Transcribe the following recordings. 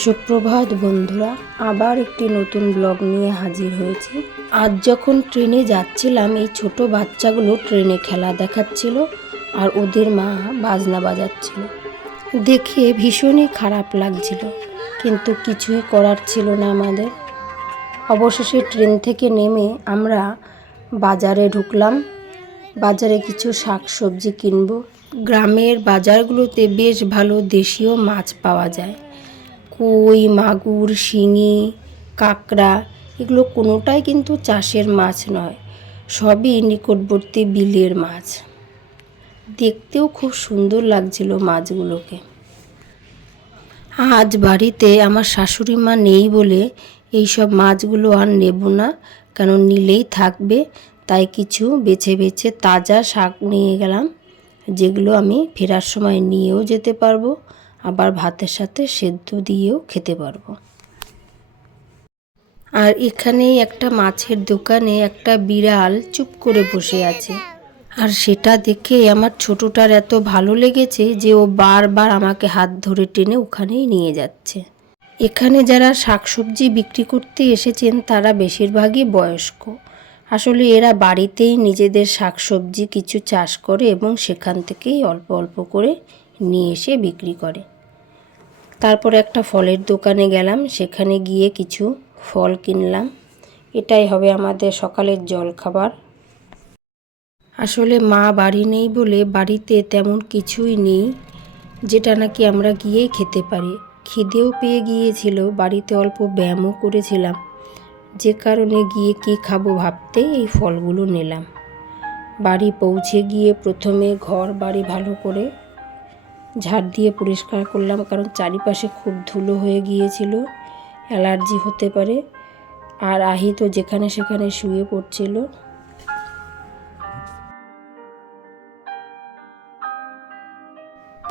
সুপ্রভাত বন্ধুরা, আবার একটি নতুন ব্লগ নিয়ে হাজির হয়েছি। আজ যখন ট্রেনে যাচ্ছিলাম, এই ছোট বাচ্চাগুলো ট্রেনে খেলা দেখাচ্ছিল আর ওদের মা বাজনা বাজাচ্ছিল। দেখে ভীষণই খারাপ লাগছিল, কিন্তু কিছুই করার ছিল না আমাদের। অবশেষে ট্রেন থেকে নেমে আমরা বাজারে ঢুকলাম। বাজারে কিছু শাক সবজি কিনবো। গ্রামের বাজারগুলোতে বেশ ভালো দেশীয় মাছ পাওয়া যায়। কই, মাগুর, শিঙি, কাঁকড়া এগুলো কোনোটাই কিন্তু চাষের মাছ নয়, সবই নিকটবর্তী বিলের মাছ। দেখতেও খুব সুন্দর লাগছিল মাছগুলোকে। আজ বাড়িতে আমার শাশুড়ি মা নেই বলে এই সব মাছগুলো আর নেব না, কেন নিলেই থাকবে, তাই কিছু বেছে বেছে তাজা শাক নিয়ে গেলাম, যেগুলো আমি ফেরার সময় নিয়েও যেতে পারব। আবার ভাতের সাথে সেদ্ধ দিয়েও খেতে পারব। আর এখানেই একটা মাছের দোকানে একটা বিড়াল চুপ করে বসে আছে। আর সেটা দেখে আমার ছোটটার এত ভালো লেগেছে যে ও বারবার আমাকে হাত ধরে টেনে ওখানেই নিয়ে যাচ্ছে। এখানে যারা শাকসবজি বিক্রি করতে এসেছেন, তারা বেশিরভাগই বয়স্ক। আসলে এরা বাড়িতেই নিজেদের শাকসবজি কিছু চাষ করে এবং সেখান থেকেই অল্প অল্প করে নিয়ে এসে বিক্রি করে। তারপর একটা ফলের দোকানে গেলাম, সেখানে গিয়ে কিছু ফল কিনলাম। এটাই হবে আমাদের সকালের জল খাবার আসলে মা বাড়ি নেই বলে বাড়িতে তেমন কিছুই নেই, যেটা নাকি আমরা গিয়েই খেতে পারি। খিদেও পেয়ে গিয়েছিল, বাড়িতে অল্প ব্যায়ামও করেছিলাম। যে কারণে গিয়ে কি খাব ভাবতে এই ফলগুলো নিলাম। বাড়ি পৌঁছে গিয়ে প্রথমে ঘর বাড়ি ভালো করে ঝাড় দিয়ে পরিষ্কার করলাম কারণ চারিপাশে খুব ধুলো হয়ে গিয়েছিল অ্যালার্জি হতে পারে। আর আহি তো যেখানে সেখানে শুয়ে পড়ছিল।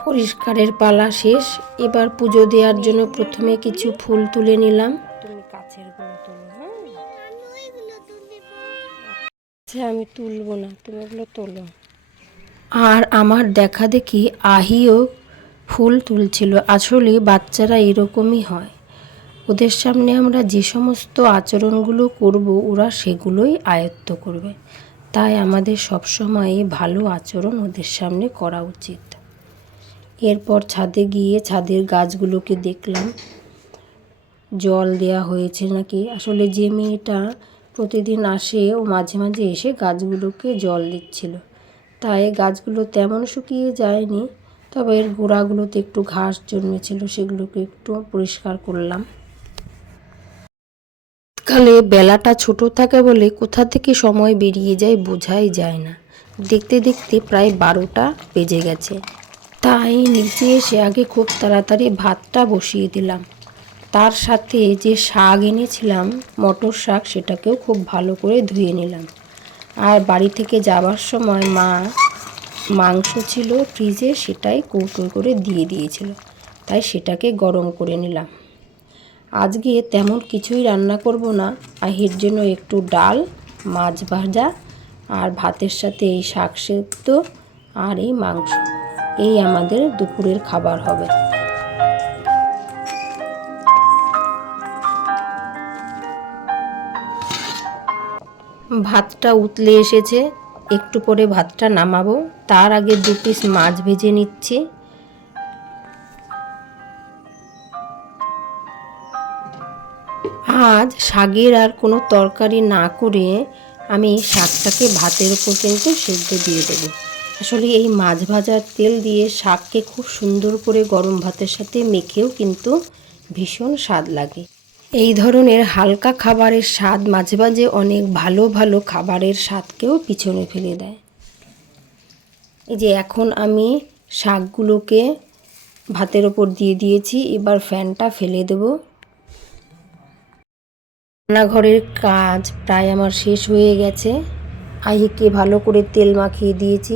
পরিষ্কারের পালা শেষ। এবার পুজো দেওয়ার জন্য প্রথমে কিছু ফুল তুলে নিলাম। তুমি কাছেরগুলো তোলো হ্যাঁ? আচ্ছা আমি তুলবো না তুমি ওগুলো তোলো। আর আমার দেখা দেখি আহিও ফুল তুলছিল। আসলে বাচ্চারা এরকমই হয়। ওদের সামনে আমরা যে সমস্ত আচরণগুলো করব, ওরা সেগুলোই আয়ত্ত করবে। তাই আমাদের সবসময় ভালো আচরণ ওদের সামনে করা উচিত। এরপর ছাদে গিয়ে ছাদের গাছগুলোকে দেখলাম। জল দেয়া হয়েছে নাকি? আসলে যে মেয়েটা প্রতিদিন আসে, ও মাঝে মাঝে এসে গাছগুলোকে জল দিচ্ছিল। তাই গাছগুলো তেমন শুকিয়ে যায়নি, তবে এর গোড়াগুলোতে একটু ঘাস জন্মেছিল, সেগুলোকে একটু পরিষ্কার করলাম। শীতকালে বেলাটা ছোট থাকে বলে কোথা থেকে সময় বেরিয়ে যায় বোঝাই যায় না। দেখতে দেখতে প্রায় বারোটা বেজে গেছে। তাই নিচে এসে আগে খুব তাড়াতাড়ি ভাতটা বসিয়ে দিলাম। তার সাথে যে শাক এনেছিলাম, মটর শাক, সেটাকেও খুব ভালো করে ধুয়ে নিলাম। আর বাড়ি থেকে যাওয়ার সময় মা মাংস ছিল ফ্রিজে, সেটাই কৌটো করে দিয়ে দিয়েছিল। তাই সেটাকে গরম করে নিলাম। আজকে তেমন কিছুই রান্না করব না। আহির জন্য একটু ডাল, মাছ ভাজা আর ভাতের সাথে এই শাক সেদ্ধ আর এই মাংস। এই আমাদের দুপুরের খাবার হবে। ভাতটা উতলে এসেছে। একটু পরে ভাতটা নামাবো। তার আগে দু পিস মাছ ভেজে নিচ্ছি। আজ শাকের আর কোনো তরকারি না করে আমি শাকটাকে ভাতের উপর কিন্তু সেদ্ধ দিয়ে দেবো। আসলে এই মাছ ভাজার তেল দিয়ে শাককে খুব সুন্দর করে গরম ভাতের সাথে মেখেও কিন্তু ভীষণ স্বাদ লাগে। এই ধরনের হালকা খাবারের স্বাদ মাঝে মাঝে অনেক ভালো ভালো খাবারের স্বাদকেও পিছনে ফেলে দেয়। এই যে এখন আমি শাকগুলোকে ভাতের ওপর দিয়ে দিয়েছি, এবার ফ্যানটা ফেলে দেব। রান্নাঘরের কাজ প্রায় আমার শেষ হয়ে গেছে। আহিকে ভালো করে তেল মাখিয়ে দিয়েছি,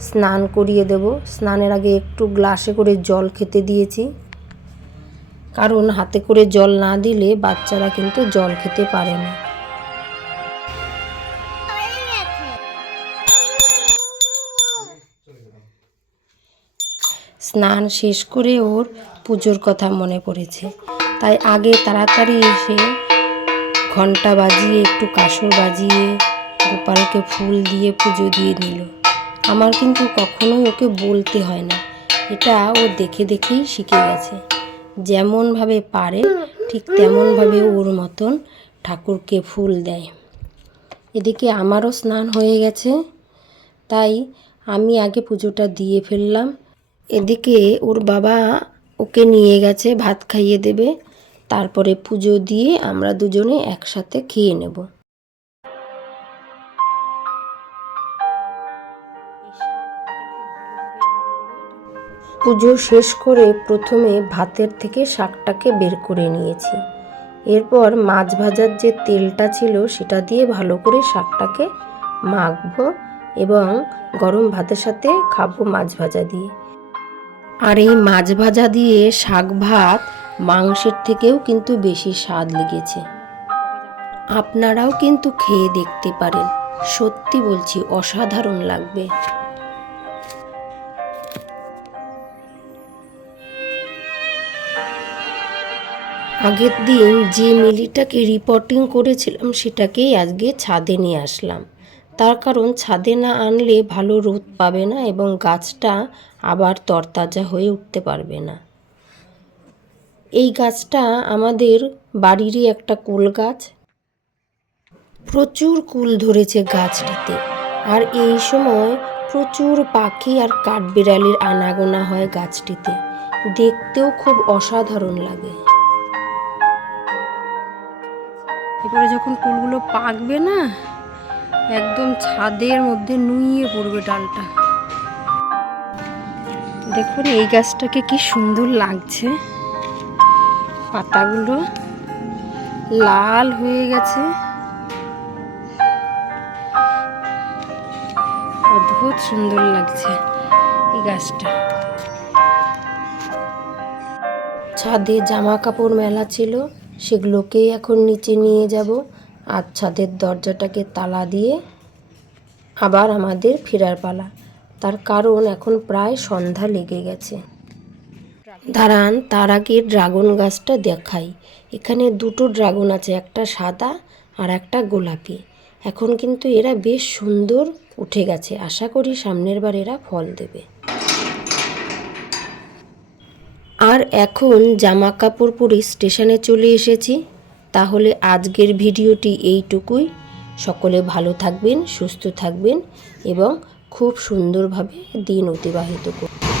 স্নান করিয়ে দেব। স্নানের আগে একটু গ্লাসে করে জল খেতে দিয়েছি। কারণ হাতে করে জল না দিলে বাচ্চারা কিন্তু জল খেতে পারে না। স্নান শেষ করে ওর পুজোর কথা মনে পড়েছে। তাই আগে তাড়াতাড়ি এসে ঘণ্টা বাজিয়ে, একটু কাসর বাজিয়ে গোপালকে ফুল দিয়ে পুজো দিয়ে নিল। আমার কিন্তু কখনোই ওকে বলতে হয় না। এটা ও দেখে দেখেই শিখে গেছে। যেমনভাবে পারে, ঠিক তেমনভাবে ওর মতন ঠাকুরকে ফুল দেয়। এদিকে আমারও স্নান হয়ে গেছে, তাই আমি আগে পুজোটা দিয়ে ফেললাম। এদিকে ওর বাবা ওকে নিয়ে গেছে, ভাত খাইয়ে দেবে। তারপরে পুজো দিয়ে আমরা দুজনে একসাথে খেয়ে নেব। পুজো শেষ করে প্রথমে ভাতের থেকে শাকটাকে বের করে নিয়েছি। এরপর মাছ ভাজার যে তেলটা ছিল সেটা দিয়ে ভালো করে শাকটাকে মাখবো এবং গরম ভাতের সাথে খাব মাছ ভাজা দিয়ে। আর এই মাছ ভাজা দিয়ে শাক ভাত মাংসের থেকেও কিন্তু বেশি স্বাদ লেগেছে। আপনারাও কিন্তু খেয়ে দেখতে পারেন। সত্যি বলছি, অসাধারণ লাগবে। আগের দিন যে মিলিটাকে রিপোর্টিং করেছিলাম সেটাকেই আজকে ছাদে নিয়ে আসলাম। তার কারণ ছাদে না আনলে ভালো রোদ পাবে না এবং গাছটা আবার তরতাজা হয়ে উঠতে পারবে না। এই গাছটা আমাদের বাড়িরই একটা কুল গাছ। প্রচুর কুল ধরেছে গাছটিতে। আর এই সময় প্রচুর পাখি আর কাঠবিড়ালির আনাগোনা হয় গাছটিতে। দেখতেও খুব অসাধারণ লাগে। এরপরে যখন কুলগুলো পাকবে না, একদম ছাদের মধ্যে নুইয়ে পড়বে ডালটা। দেখুন, এই গাছটাকে কি সুন্দর লাগছে। পাতাগুলো লাল হয়ে গেছে। অদ্ভুত সুন্দর লাগছে এই গাছটা। ছাদে জামা কাপড় মেলা ছিল। সেগুলোকেই এখন নিচে নিয়ে যাব। আর ছাদের দরজাটাকে তালা দিয়ে আবার আমাদের ফেরার পালা। তার কারণ এখন প্রায় সন্ধ্যা লেগে গেছে। দাঁড়ান, তার আগে ড্রাগন গাছটা দেখাই। এখানে দুটো ড্রাগন আছে, একটা সাদা আর একটা গোলাপি। এখন কিন্তু এরা বেশ সুন্দর উঠে গেছে। আশা করি সামনের বার এরা ফল দেবে। আর এখন জামা কাপড় পরে স্টেশনে চলে এসেছি। তাহলে আজকের ভিডিওটি এইটুকুই। সকলে ভালো থাকবেন, সুস্থ থাকবেন এবং খুব সুন্দরভাবে দিন অতিবাহিত করুন।